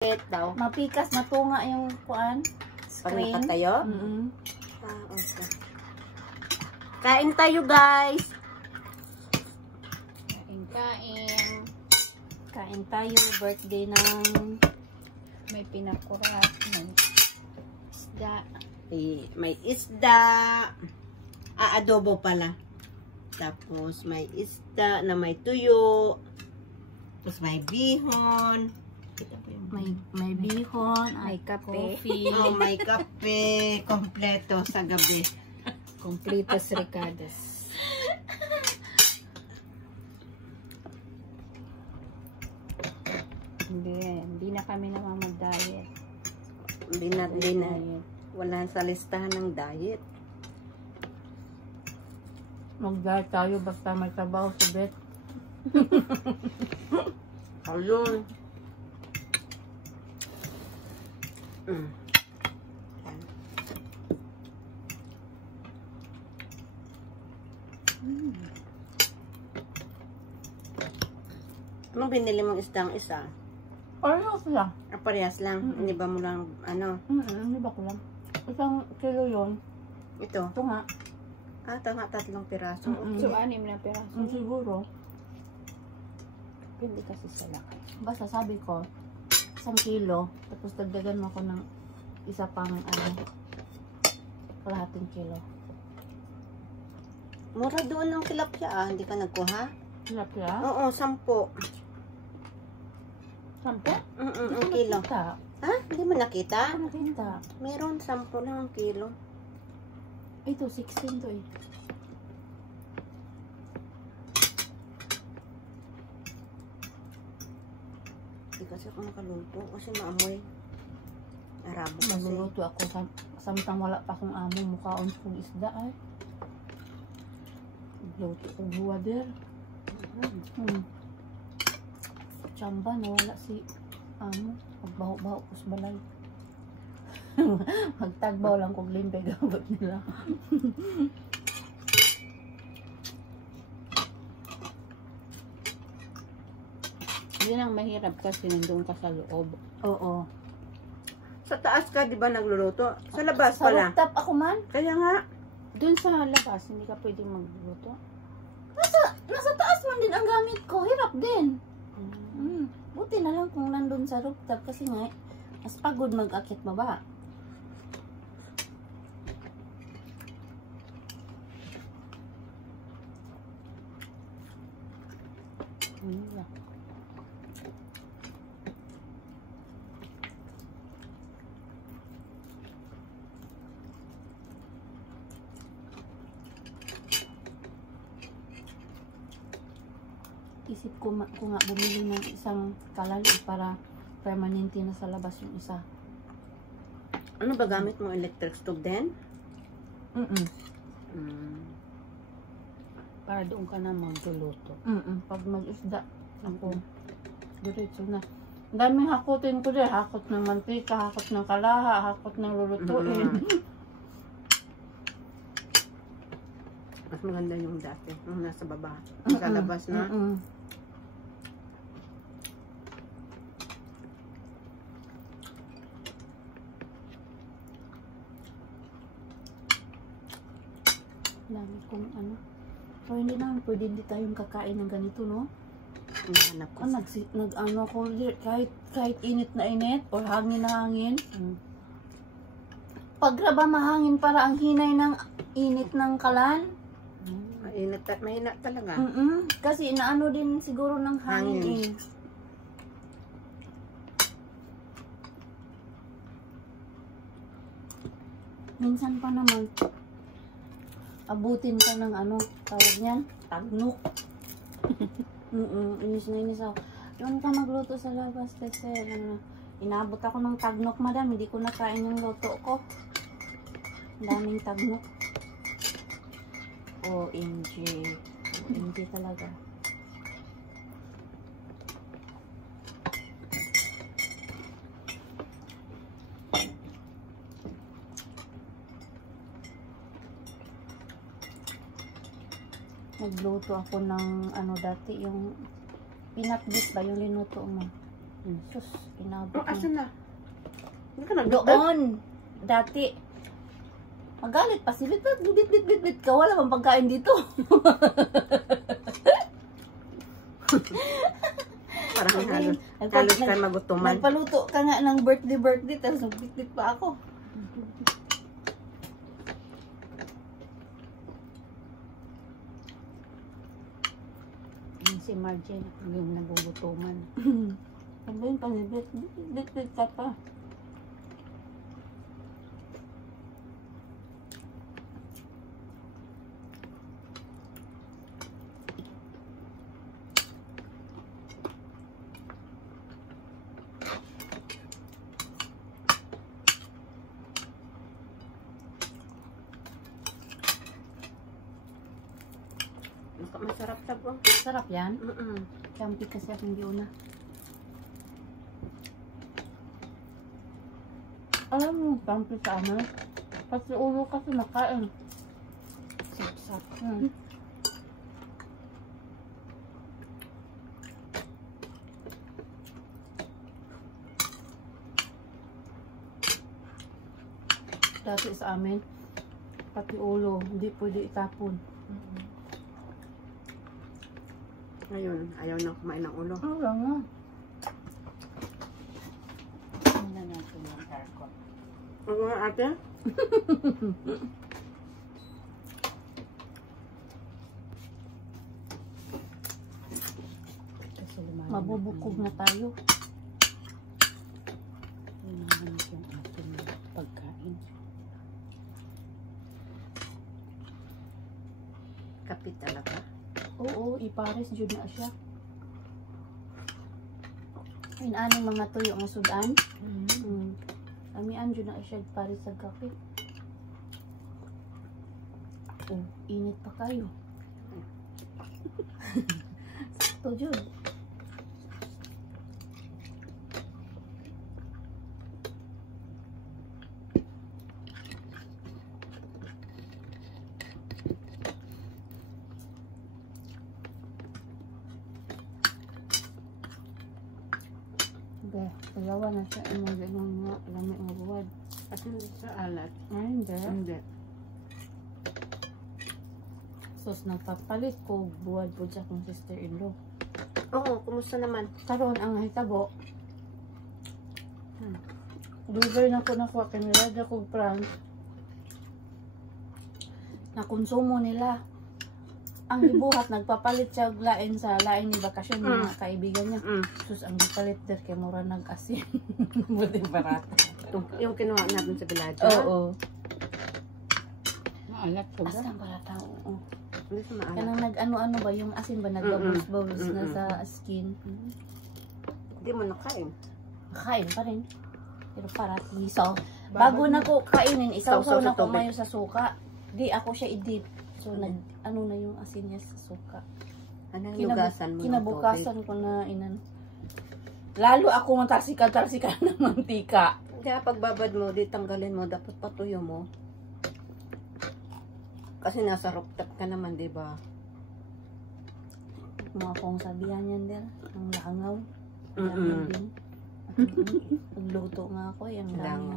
daw. Mapikas, matunga yung kuan. Pag Screen. nakatayo? Okay. Kain tayo, guys. Kain tayo. Birthday ng may pinakurat. May isda. May isda. Adobo pala. Tapos may isda na may tuyo. Tapos may bihon. may bihon, May kape. coffee. Oh, may kape. Kompleto sa gabi. Completos ricadas. Hindi na kami namamag-diet. Hindi na. Wala sa listahan ng diet. Mag-diet tayo basta may trabaho si Beth. Ayun. Anong binili mong isdang isa? Parehas lang. Parehas lang. Hindi ba mo lang, ano? Hindi ba ko lang? Isang kilo yun. Ito? Ito nga. Tama, 3 piraso. So, 6 na piraso. Siguro. Pwede kasi sa laki. Basta sabi ko, 1 kilo. Tapos dagdagan mo ako ng isa pang, kalahating kilo. Mura doon ng tilapia, hindi ka nagkuha? Tilapia? Oo, 10. 10? Ang kilo. Nakita. Ha? Hindi mo nakita? Ano nakita? Meron 10 lang ang kilo. Ito, 16 to eh. Hindi kasi ako nakaluto kasi maamoy. Arabo kasi. Magluluto ako samtang wala pa akong amo mukhaon kong isda ay. Luto ko buwader. Chamba na wala si amo. Magbaho-baho ko sa balay. Magtagbaw lang kong limpe gabot nila. Yun ang mahirap kasi nandun ka sa loob. Oo. Sa taas ka, di ba nagluluto? Sa labas Sa pala. rooftop ako man. Kaya nga. Doon sa labas, hindi ka pwedeng magluto. Nasa taas man din ang gamit ko. Hirap din. Buti na lang kung nandun sa rooftop kasi nga, mas pagod mag-akit baba. Isip ko nga bumili ng isang kalali para permanente na sa labas yung isa. Ano ba gamit mo? Electric stove din? Para doon ka na magluluto. Pag mag-isda ako, diretso na. Ang daming hakutin ko din. Hakot ng mantika, hakot ng kalaha, hakot ng lulutuin. Mas maganda yung dati. Yung nasa baba. Sa labas na. Dami kong ano. So, hindi naman pwede hindi tayong kakain ng ganito, no? Hinahanap ko. Nag-ano ko, kahit init na init, or hangin na hangin. Pagraba mahangin para ang hinay ng init ng kalan. Mahina talaga. Kasi inaano din siguro ng hangin. Minsan pa naman, abutin ka ng ano, tawag niyan, tagnok. Inis na inis ako. Doon ka magluto sa labas kasi inabot ako ng tagnok, madam. Hindi ko nakain yung luto ko. Ang daming tagnok. OMG. OMG talaga. Nagluto ako ng ano dati, yung peanut beef ba yung linuto mo? Sus, inabot Oh, asan na? Hindi ka nagluto? doon. Dati. Magalit pa si bit ka. Wala bang pagkain dito. Parang halos ka magutuman. Nagpaluto ka nga ng birthday, tapos nagbitbit pa ako. Si Margie, yung nagugutuman. Sabihin pa ni bit ka pa. Masarap tabo. Sarap yan. Mm-mm. Champi kasi akong giuna. Alam mo, champi sa amin. Kasi ulo kasi nakain. Sapsap. Dati sa amin, pati ulo, hindi pwede itapon. Ngayon, ayaw na kumain ng ulo. Wala nga. Tingnan natin yung aircon. Oo nga ate. Kasi lumayan Mabubukog na tayo. Lumayan yung ating pagkain. Kapit talaga. Oo, ipares dyan na siya. Inaning mga tuyo nga sudan. Amian dyan na siya ipares sa kape. Oh, init pa kayo. Sakto dyan. Sayawan na siya imong ganyan nga lami nga buwad. Kasi sa alat. Ay, hindi. Hindi. Sus, nagpapalit ko buwad po siya kong sister-in-law. Oo, kumusta naman? Karoon ang hitabo. Deliver na ko nakuha kanila ko prank. Na konsumo nila. Ang ibuhat, nagpapalit siya og lain sa lain ni bakasyon ng mga kaibigan niya. Sus, ang ipalit der kay mura nag-asin. Buti barata. Yung kinuha natin sa Biladyo. Oo. Maalat ko ba? Asan barata? Oo. Hindi sa maalat. Kanang nag-ano-ano ba, yung asin ba nagbabus-bus na sa skin. Hindi mo nakain. Kain pa rin. Pero parati. So, bago na ko kainin, isaw-saw na ko mayo sa suka. Di ako siya i-dip. So, ano na yung asin niya sa suka. Anong lugasan mo ng Kinabukasan ko na inan. Lalo ako matasika-tasika ng mantika. Kaya pagbabad mo, di tanggalin mo, dapat patuyo mo. Kasi nasa rooftop ka naman, di ba? Mga kong sabihan yan din. Ang langaw. Mm-mm. Nagluto nga ako, yung langaw.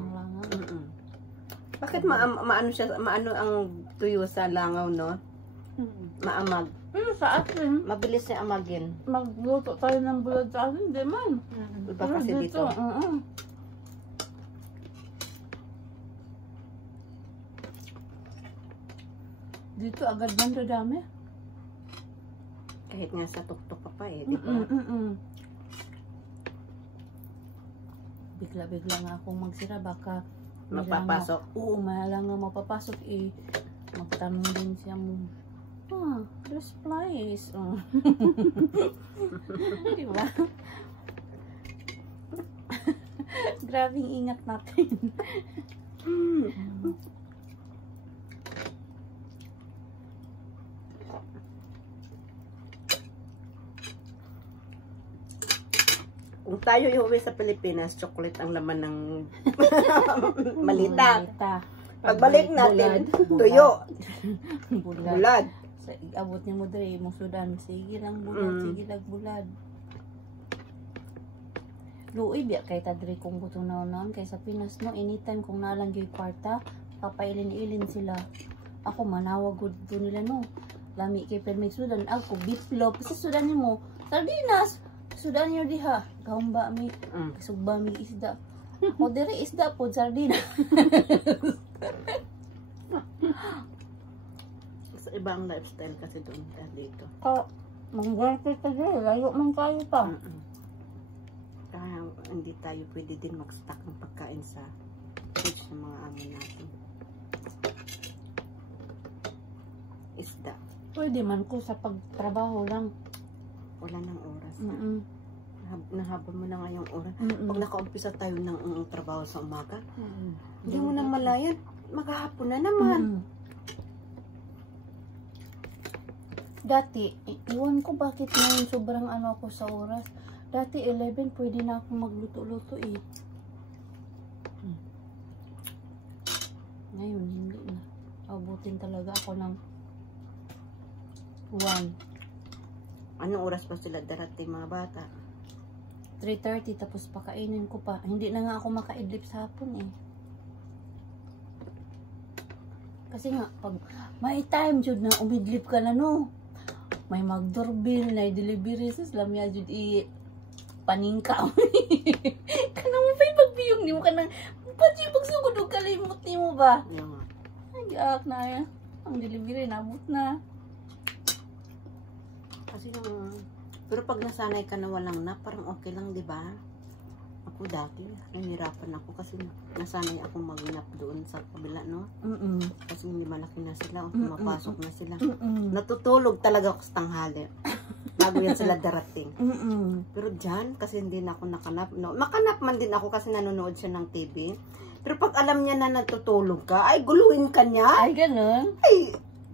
Bakit maano siya, maano ang tuyo sa langaw, no? Maamag. Sa atin, Mabilis niya amagin. magluto tayo ng bulad sa atin, di man. Iba kasi dito. Dito agad man dami. Kahit nga sa tuktok ka pa eh, di ba? Bigla-bigla nga akong magsira, baka Mapapasok. Oo, malang nga mapapasok eh. Magtanong din siya mo. There's flies. Diba? Grabing ingat natin. Kung tayo iuwi sa Pilipinas, chocolate ang laman ng malita. Pagbalik natin, tuyo. Bulad. Sa abot niya mo dre, mong sudan. Sige lang bulad, sige lang bulad. Luoy biya kay tadri kung buto na kay sa Pinas no anytime kung nalang gyud kwarta papailin-ilin sila. Ako manawag gud to nila no. Lami kay permit sudan ako bitlop sa sudan nimo sardinas sudan niyo diha gahumba mi sugba mi isda. O diri isda po sardina. Sa ibang lifestyle kasi doon dito. Manggarapit ka dyan, layo man kayo pa. Kaya hindi tayo pwede din mag-stock ng pagkain sa fridge ng mga amo natin. Isda. Pwede man ko sa pagtrabaho lang. Wala nang oras. Nahabol mo na nga yung oras. Pag nakaumpisa tayo ng trabaho sa umaga, hindi mo na malayan. Maghahapon na naman. Dati, iwan ko bakit ngayon sobrang ano ako sa oras. Dati 11 pwede na ako magluto-luto eh. Ngayon hindi na. Abutin talaga ako ng 1. Anong oras pa sila darating mga bata? 3:30 tapos pakainin ko pa. Hindi na nga ako makaidlip sa hapon eh. Kasi nga, pag may time jud na umidlip ka na no. May magdoorbell na delivery sa lamya jud i paningkaw. Kana mo pa pagbiyong nimo kanang pati pagsugod og kalimot nimo ba? Yung Ay giak na ya. Ang delivery nabot na. kasi pero pag nasanay ka na walang na, parang okay lang, di ba? Ako dati, nanirapan ako kasi nasanay ako mag-nap doon sa kabila, no? Kasi hindi malaki na sila, o mapasok na sila. Natutulog talaga ako sa tanghali. Bago yan sila darating. Pero dyan, kasi hindi na ako nakanap. No? Makanap man din ako kasi nanonood siya ng TV. Pero pag alam niya na natutulog ka, ay guluhin ka niya. Ay ganun. Ay,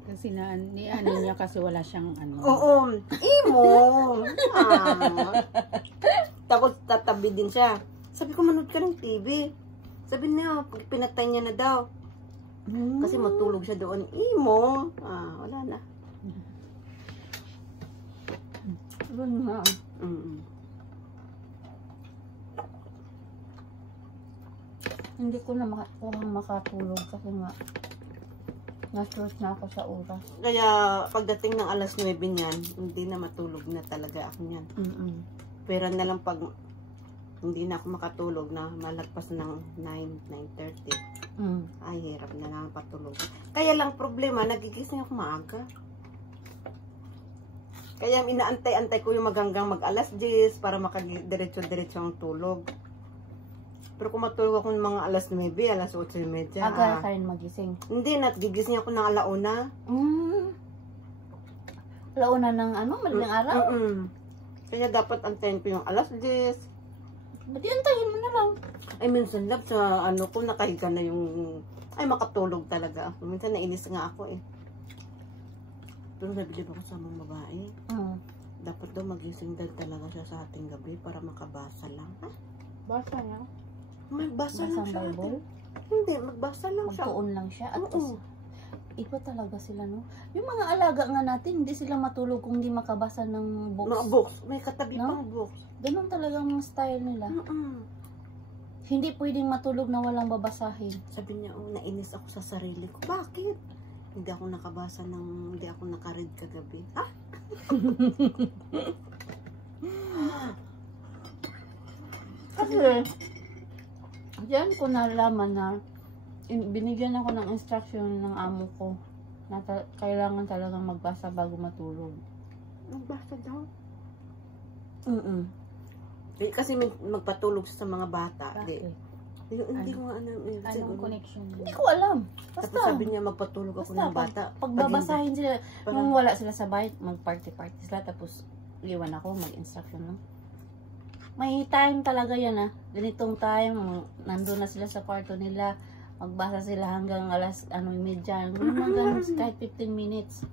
Kasi ni ano niya kasi wala siyang ano. oo, imo. Tapos tatabi din siya. Sabi ko, manood ka ng TV. Sabi niya, pinatay niya na daw. Kasi matulog siya doon. Imo. Wala na. Ganun nga. Hindi ko na makatulog kasi nga na-stress na ako sa oras. Kaya pagdating ng alas 9 niyan, hindi na matulog na talaga ako niyan. Pero na lang pag hindi na ako makatulog na malagpas ng 9:30. Ay, hirap na lang patulog. Kaya lang problema, nagigising ako maaga. Kaya inaantay-antay ko yung maganggang mag-alas 10 para makadiretso-diretso ang tulog. Pero kung matulog ako ng mga alas 9, alas 8:30. Aga ka rin magising. Hindi, nagigising ako ng alauna. Alauna ng ano? Madaling araw? Kaya dapat antayin ko yung alas 10. Ba't antayin mo na lang? Ay, minsan lang sa ano ko, nakahiga na yung... Ay, makatulog talaga ako. Minsan nainis nga ako eh. Pero nabilib ako sa mga babae. Dapat daw magising daw talaga siya sa ating gabi para makabasa lang. Basa niya? Magbasa lang siya. Bible? Hindi, magbasa lang siya. Magtuon lang siya. At iba talaga sila, no? Yung mga alaga nga natin, hindi sila matulog kung hindi makabasa ng books. Mga books. May katabi No? pang books. Ganun talagang style nila. Hindi pwedeng matulog na walang babasahin. Sabi niya, nainis ako sa sarili ko. Bakit? Hindi ako nakabasa ng... Hindi ako nakaread kagabi. Kasi, diyan ko nalaman na binigyan ako ng instruction ng amo ko na kailangan talagang magbasa bago matulog. Magbasa daw. Kasi magpatulog sa mga bata. Hindi ko ano. Anong connection? Hindi ko alam. Tapos Basta, sabi niya magpatulog ako ng bata. pagbabasahin sila, nung wala sila sa bahay, mag-party-party sila, tapos iwan ako, mag-instruction lang. May time talaga yan ganitong time, nandun na sila sa kwarto nila, magbasa sila hanggang alas, medyan, hanggang kahit 15 minutes.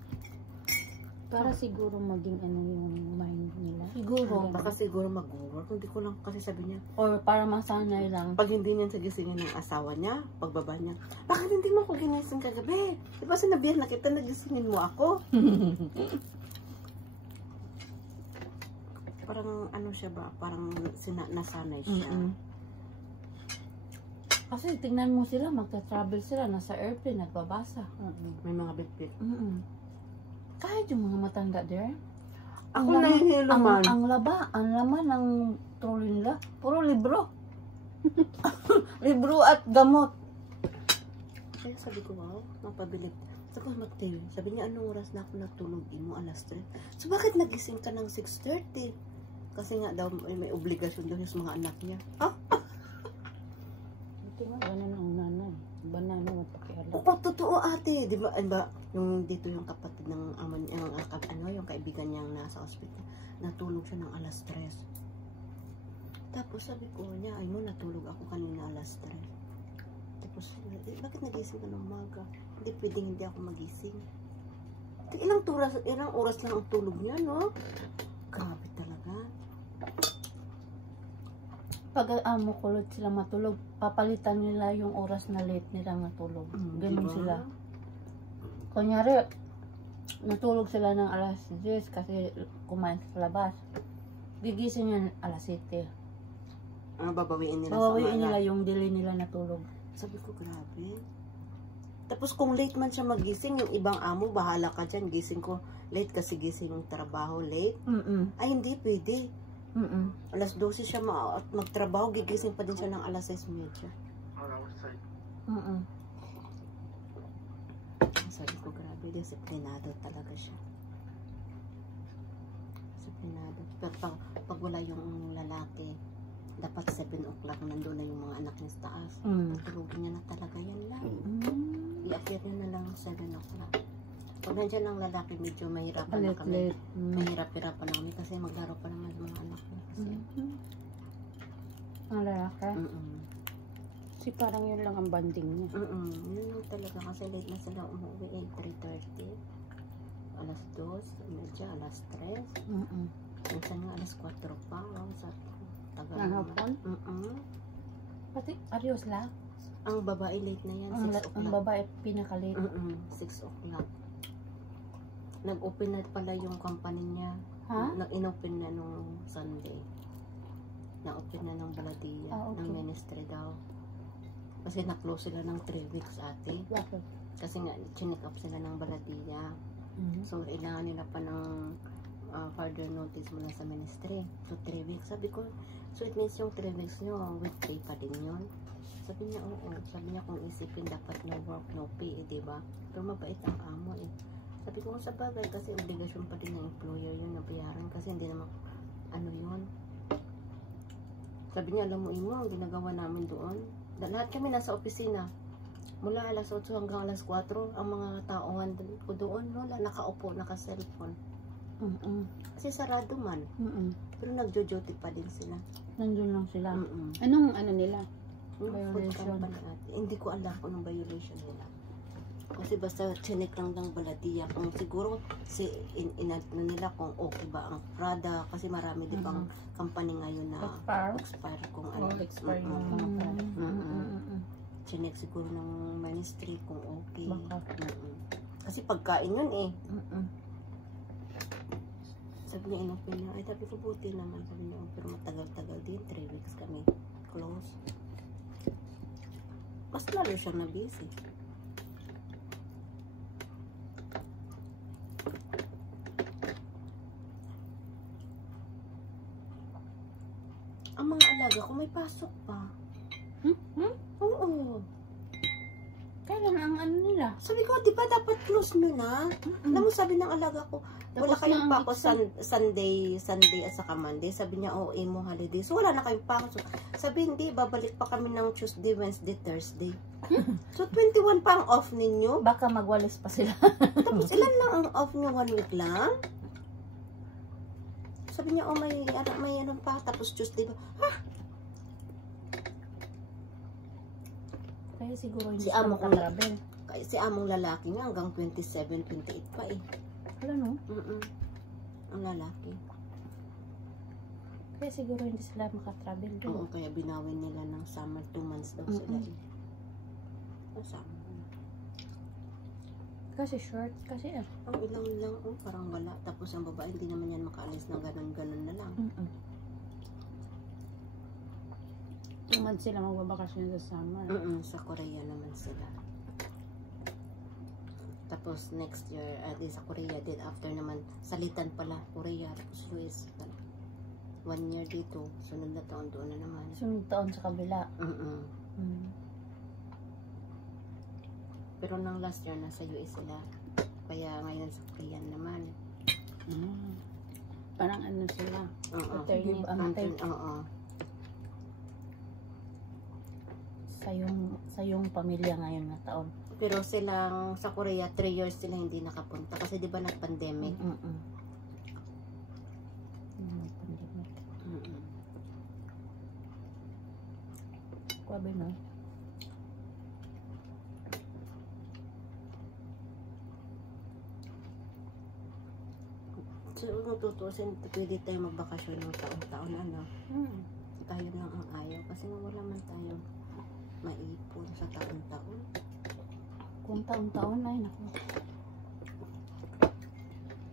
Para siguro maging ano yung mind nila. Siguro. Baka siguro mag-work. Hindi ko lang kasi sabi niya. Or para masanay lang. Pag hindi niya sagisingin ng asawa niya, pagbaba niya, bakit hindi mo ako ginising kagabi? Diba sinabihan na kita, nagisingin mo ako? parang ano siya ba, parang nasanay siya. Kasi tingnan mo sila, magta-travel sila, nasa airplane, nagbabasa. May mga bitbit. Kahit yung mga matanda there, Ako nahihilo man. ang laman ng trolley nila, puro libro. Libro at gamot. Kaya sabi ko, wow, mapabilib. Sabi ko, Mateo, sabi niya, anong oras na ako natulog? Di mo, alas 3. So, bakit nagising ka ng 6:30? Kasi nga daw, may obligasyon daw sa mga anak niya. Ito nga, ganun ang nanay. Iba nanay, mapakialam. Oo, totoo ate. Di ba, yung dito yung kapatid ng ama niya, yung kaibigan niyang nasa ospital, natulog siya ng alas 3. Tapos sabi ko niya, ay mo, natulog ako kanina alas 3. Tapos, bakit nagising ka ng umaga? Hindi pwedeng hindi ako magising. Ilang oras lang ang tulog niya, no? Grabe talaga. Pag kulot sila matulog, papalitan nila yung oras na late nila matulog. Ganun Diba? sila. Kunyari, natulog sila ng alas 10 kasi kumain sa labas. Gigising yan alas 7. Babawiin nila Babawiin sa nila yung delay nila natulog. Sabi ko, grabe. Tapos kung late man siya magising, yung ibang amo, bahala ka dyan. Gising ko, late kasi gising yung trabaho, late. Ay, hindi pwede. Alas 12 siya magtrabaho, gigising pa din siya ng alas 6:30. Sabi ko, grabe, disiplinado talaga siya. Disiplinado. Pero pag wala yung lalaki, dapat 7 o'clock nandun na yung mga anak niya sa taas. Patulogin niya na talaga yan lang. I-appear niya na lang 7 o'clock. Pag nandiyan ang lalaki, medyo mahirapan na kami. Mahirap-hirapan na kami kasi maglaro pa naman sa mga anak niya. Kasi, Ang lalaki? Kasi parang yun lang ang banding niya. Yun lang talaga kasi late na sila umuwi 3:30. Alas 2, medyo alas 3. Minsan nga alas 4 pa. Sa tagal Nahapon? Pati, arios lang. Ang babae late na yan, 6 Ang o'clock. babae pinaka-late. 6 o'clock. Nag-open na pala yung company niya. Ha? In-open na nung Sunday. Na-open na ng Baladia, ng ministry daw. Kasi na-close sila ng 3 weeks ate. Bakit? Kasi nga, chinik up sila ng Baladia. So, kailangan nila pa ng further notice mula sa ministry. So, 3 weeks. Sabi ko, so it means yung 3 weeks nyo, weekday pa din yun. Sabi niya, oo. Sabi niya, kung isipin, dapat no work, no pay, diba? Pero mabait ang amo eh. Sabi ko, sa bagay, kasi obligasyon pa din ng employer yun na bayaran. Kasi hindi naman, ano yun. Sabi niya, alam mo, Imo, ang ginagawa namin doon. Lahat kami nasa opisina. Mula alas 8 hanggang alas 4, ang mga taongan ko doon, wala, nakaupo, naka-cellphone. Kasi sarado man. Pero nagjo-duty pa din sila. Nandun lang sila. Anong ano nila? Violation. Hindi ko alam kung anong violation nila. Kasi basta chinik lang ng Baladia. Kung siguro, nila kung okay ba ang Prada. Kasi marami di bang company ngayon na expire kung ano. Expire yung mga product. Chinik siguro ng ministry kung okay. Kasi pagkain yun eh. Sabi niya, inopen niya. Ay, sabi ko, buti naman. Sabi niya, pero matagal-tagal din. 3 weeks kami close. Mas lalo siyang na-busy. Ang mga alaga ko may pasok pa. Oo. Kailan ang ano nila? Sabi ko, di ba dapat close nyo na? Alam mo, sabi ng alaga ko, wala kayong pako Sunday at saka Monday. Sabi niya, oo, mo holiday. So, wala na kayong pako. Sabi, hindi, babalik pa kami ng Tuesday, Wednesday, Thursday. So, 21 pa ang off ninyo. Baka magwalis pa sila. Tapos, ilan lang ang off nyo? 1 week lang? Sabi niya, oh, may ano pa. Tapos, Tuesday pa. Ha? Kaya siguro hindi Si sila amo ko makatravel. Si among lalaki nga hanggang 27, 28 pa eh. Alam no? Ang lalaki. Kaya siguro hindi sila makatravel doon. Oo, kaya binawin nila ng summer. 2 months daw sila eh. Summer. Kasi short. Kasi Ang ilang lang, parang wala. Tapos ang babae, hindi naman yan makaalis na ganun-ganun na lang. 2 months sila magbabakasyon sa summer. Sa Korea naman sila. Tapos next year, sa Korea din. After naman, salitan pala, Korea, tapos US. 1 year dito, sunod na taon doon na naman. sunod taon sa kabila. Pero nang last year, nasa US sila. Kaya ngayon sa Korean naman. Parang ano sila. Maternity. Sa yung pamilya ngayon na taon. Pero silang sa Korea, 3 years sila hindi nakapunta. Kasi di ba nag-pandemic? Grabe no? So, kung tutusin, pwede tayo magbakasyon ng taon-taon, ano? Tayo lang ang ayaw. Kasi wala man tayo maipon sa taon-taon. Kung taon-taon ay naku.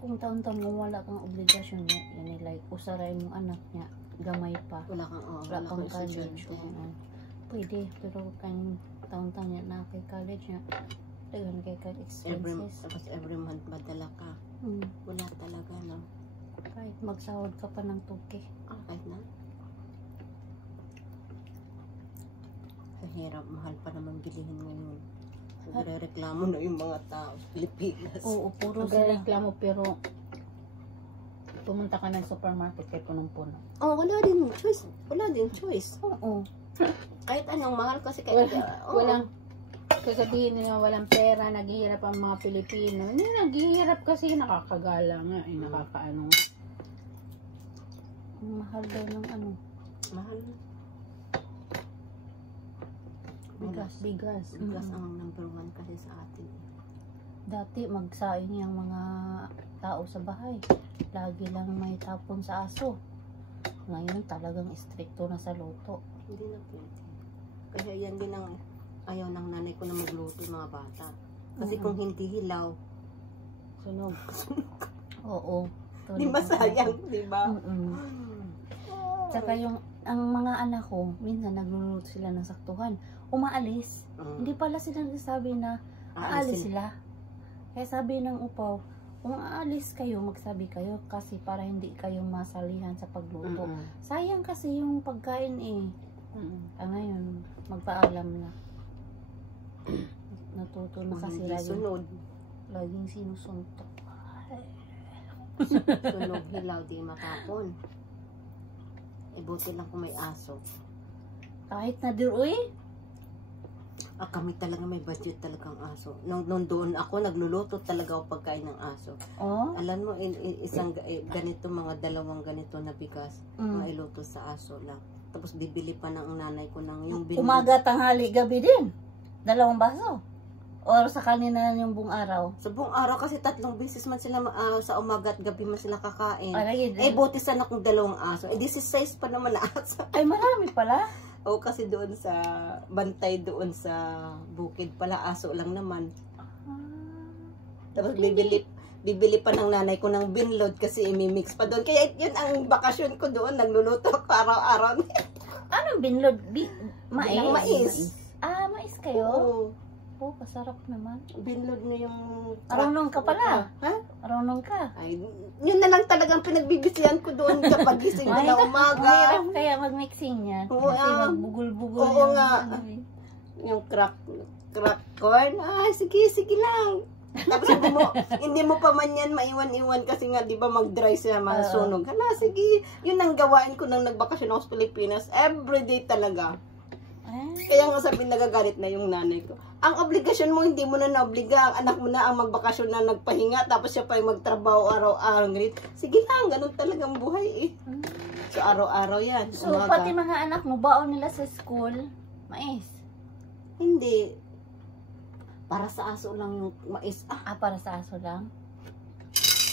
Kung taon-taon mo wala kang obligasyon niya, yan ay like, usaray mong anak niya, gamay pa. Wala kang, wala kang college. estudyante. Pwede, pero kanyang taon-taon niya na kay college niya, dagan kay expenses. Tapos every month madala ka. Wala talaga, no? Kahit magsahod ka pa ng tuki. Kahit na. Sa hirap, mahal pa naman bilihin ngayon. Nagre-reklamo na yung mga tao sa Pilipinas. Oo, puro sila. Nagre-reklamo pero pumunta ka ng supermarket kay punong-puno. Wala din choice. Wala din choice. Oo. Kahit anong mahal kasi kahit Walang sasabihin nila walang pera, naghihirap ang mga Pilipino. Hindi, naghihirap kasi nakakagala nga, nakakaano. Mahal daw ng ano. mahal. Bigas. Bigas ang number 1 kasi sa atin. Dati magsaing yung mga tao sa bahay. Lagi lang may tapon sa aso. Ngayon talagang stricto na sa luto. Hindi na pwede. Kaya yan din ang ayaw ng nanay ko na magluto yung mga bata. Kasi kung hindi hilaw, Sunog. Oo. di masayang, di ba? Tsaka yung ang mga anak ko, minsan nagluluto sila ng saktuhan. Umaalis. Hindi pala sila nagsasabi na aalis sila. Kaya sabi ng upaw, kung aalis kayo, magsabi kayo kasi para hindi kayo masalihan sa pagluto. Sayang kasi yung pagkain eh. Ngayon, magpaalam na. Natuto na kasi laging sinusuntok. Sunog hilaw, di matapon. Buti lang kung may aso. Kahit na diroy. Kami talaga may budget talagang aso. Nung doon ako, nagluluto talaga ako pagkain ng aso. Alam mo, isang ganito, mga 2 ganito na bigas, mailuto sa aso lang. Tapos bibili pa ng nanay ko ng yung binili. Umaga, tanghali, gabi din. 2 baso. Or sa kanina yung buong araw. Sa buong araw kasi 3 beses man sila sa umaga at gabi man sila kakain. Buti sana kung 2 aso. 16 pa naman na aso. Ay, marami pala. Kasi doon sa bantay doon sa bukid pala aso lang naman. Tapos bibili pa ng nanay ko ng binlod kasi imimix pa doon. Kaya yun ang bakasyon ko doon. Nagluluto ako araw-araw. Anong binlod? Mais? Mais. Mais kayo? Oo. Kasarap naman. Binlod na yung... Arunong ka pala. Ha? Arunong ka. Ay, yun na lang talagang pinagbibisihan ko doon kapag gising ko na umaga. Mahirap kaya mag-mixing yan. Kasi magbugol-bugol. Oo nga. Yung crack corn. Sige lang. Tapos hindi mo pa man yan maiwan-iwan kasi nga di ba mag-dry siya, masunog. Sige. Yun ang gawain ko nang nagbakasyon ako sa Pilipinas. Everyday talaga. Kaya nga sabi nagagalit na yung nanay ko. Ang obligasyon mo, hindi mo na naobliga. Ang anak mo na ang magbakasyon na nagpahinga. Tapos siya pa yung magtrabaho araw-araw. Sige lang, ganun talagang buhay eh. So araw-araw yan. So pati mga anak mo, baon nila sa school, mais? Hindi. Para sa aso lang yung mais. Para sa aso lang?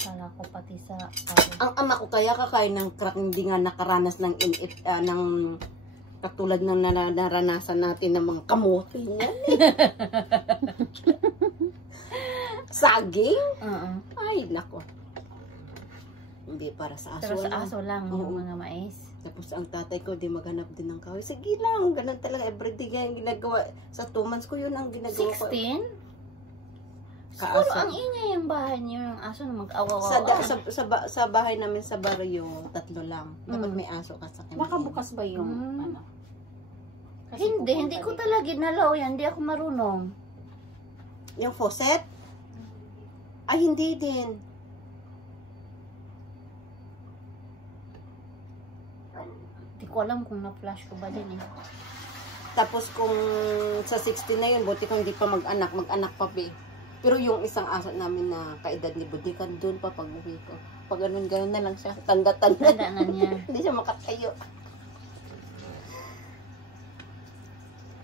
Kala ko pati sa... Ang ama ko kaya kakain ng crack, hindi nga nakaranas ng ng katulad ng naranasan natin ng mga kamote niyan. Saging? Oo. Ay, nako. Hindi para sa aso. Pero sa lang. aso lang, Oo. mga mais. Tapos ang tatay ko, di maghanap din ng kahoy. Sige lang, ganun talaga. Everyday yan yung ginagawa. Sa 2 months ko yun ang ginagawa ko. 16? Siguro Kaaso. ang ingay yung bahay niyo, yung aso na mag-awawa. Sa bahay namin sa baryo, 3 lang. Dapat may aso ka sa kanya. Nakabukas ba yung ano? Kasi Hindi pupunta ko dito. talaga ginalaw yan. Hindi ako marunong. Yung faucet? Ay, hindi din. Hindi ko alam kung na-flash ko ba din eh. Tapos kung sa 16 na yun, buti kung hindi pa mag-anak pa ba. Pero yung isang aso namin na kaedad ni Budikan, doon pa pag-uwi ko. Pag ganun na lang siya, tanda-tanda. Tanda na niya. Hindi siya makatayo.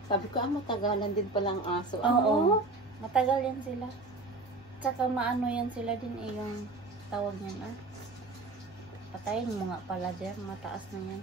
Sabi ko, matagalan din palang aso. Oo. Matagal yan sila. Tsaka maano yan sila din yung tawag niyan Patayin mo nga pala dyan. Mataas na yan.